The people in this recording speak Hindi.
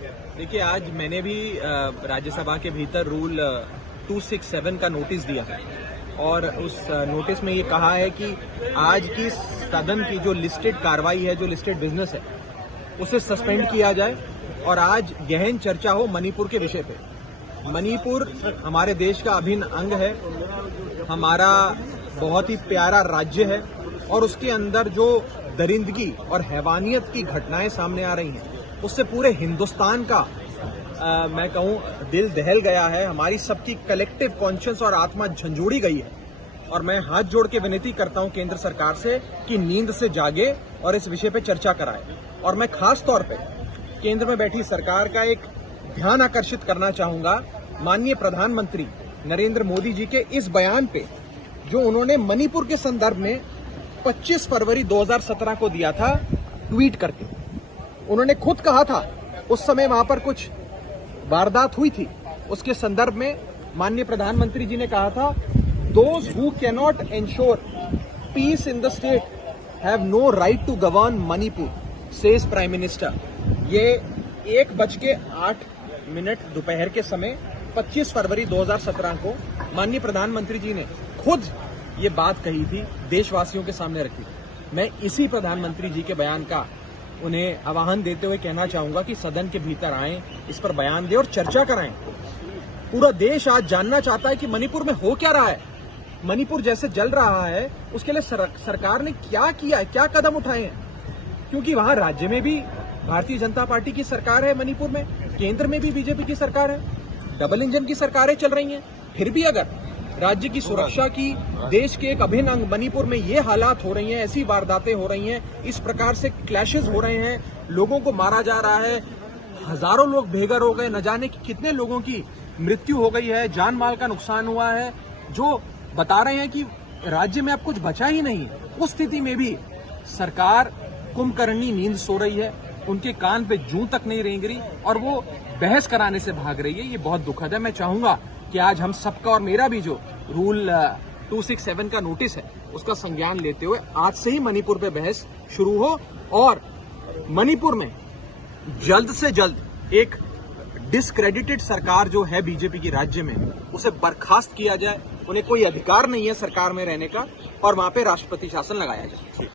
देखिए, आज मैंने भी राज्यसभा के भीतर रूल 267 का नोटिस दिया है और उस नोटिस में ये कहा है कि आज की सदन की जो लिस्टेड कार्रवाई है, जो लिस्टेड बिजनेस है, उसे सस्पेंड किया जाए और आज गहन चर्चा हो मणिपुर के विषय पे। मणिपुर हमारे देश का अभिन्न अंग है, हमारा बहुत ही प्यारा राज्य है और उसके अंदर जो दरिंदगी और हैवानियत की घटनाएं सामने आ रही हैं, उससे पूरे हिंदुस्तान का मैं कहूं दिल दहल गया है। हमारी सबकी कलेक्टिव कॉन्शियस और आत्मा झंझोड़ी गई है और मैं हाथ जोड़ के विनती करता हूं केंद्र सरकार से कि नींद से जागे और इस विषय पे चर्चा कराए। और मैं खास तौर पे केंद्र में बैठी सरकार का एक ध्यान आकर्षित करना चाहूंगा माननीय प्रधानमंत्री नरेंद्र मोदी जी के इस बयान पे, जो उन्होंने मणिपुर के संदर्भ में 25 फरवरी 2017 को दिया था ट्वीट करके। उन्होंने खुद कहा था, उस समय वहां पर कुछ वारदात हुई थी, उसके संदर्भ में माननीय प्रधानमंत्री जी ने कहा था, those who cannot ensure peace in the state have no right to govern Manipur, says prime minister. ये 1:08 दोपहर के समय 25 फरवरी 2017 को माननीय प्रधानमंत्री जी ने खुद ये बात कही थी, देशवासियों के सामने रखी थी। मैं इसी प्रधानमंत्री जी के बयान का उन्हें आह्वान देते हुए कहना चाहूंगा कि सदन के भीतर आएं, इस पर बयान दें और चर्चा कराएं। पूरा देश आज जानना चाहता है कि मणिपुर में हो क्या रहा है। मणिपुर जैसे जल रहा है, उसके लिए सरकार ने क्या किया है, क्या कदम उठाए हैं, क्योंकि वहां राज्य में भी भारतीय जनता पार्टी की सरकार है, मणिपुर में केंद्र में भी बीजेपी की सरकार है, डबल इंजन की सरकारें चल रही हैं। फिर भी अगर राज्य की सुरक्षा की, देश के एक अभिन्न अंग मणिपुर में ये हालात हो रही हैं, ऐसी वारदातें हो रही हैं, इस प्रकार से क्लैशेस हो रहे हैं, लोगों को मारा जा रहा है, हजारों लोग बेघर हो गए, न जाने कितने लोगों की मृत्यु हो गई है, जान माल का नुकसान हुआ है, जो बता रहे हैं कि राज्य में अब कुछ बचा ही नहीं। उस स्थिति में भी सरकार कुंभकर्णी नींद सो रही है, उनके कान पे जूं तक नहीं रेंग रही और वो बहस कराने से भाग रही है। ये बहुत दुखद है। मैं चाहूंगा कि आज हम सबका और मेरा भी जो रूल 267 का नोटिस है, उसका संज्ञान लेते हुए आज से ही मणिपुर पे बहस शुरू हो और मणिपुर में जल्द से जल्द एक डिस्क्रेडिटेड सरकार जो है बीजेपी की राज्य में, उसे बर्खास्त किया जाए। उन्हें कोई अधिकार नहीं है सरकार में रहने का और वहां पे राष्ट्रपति शासन लगाया जाए।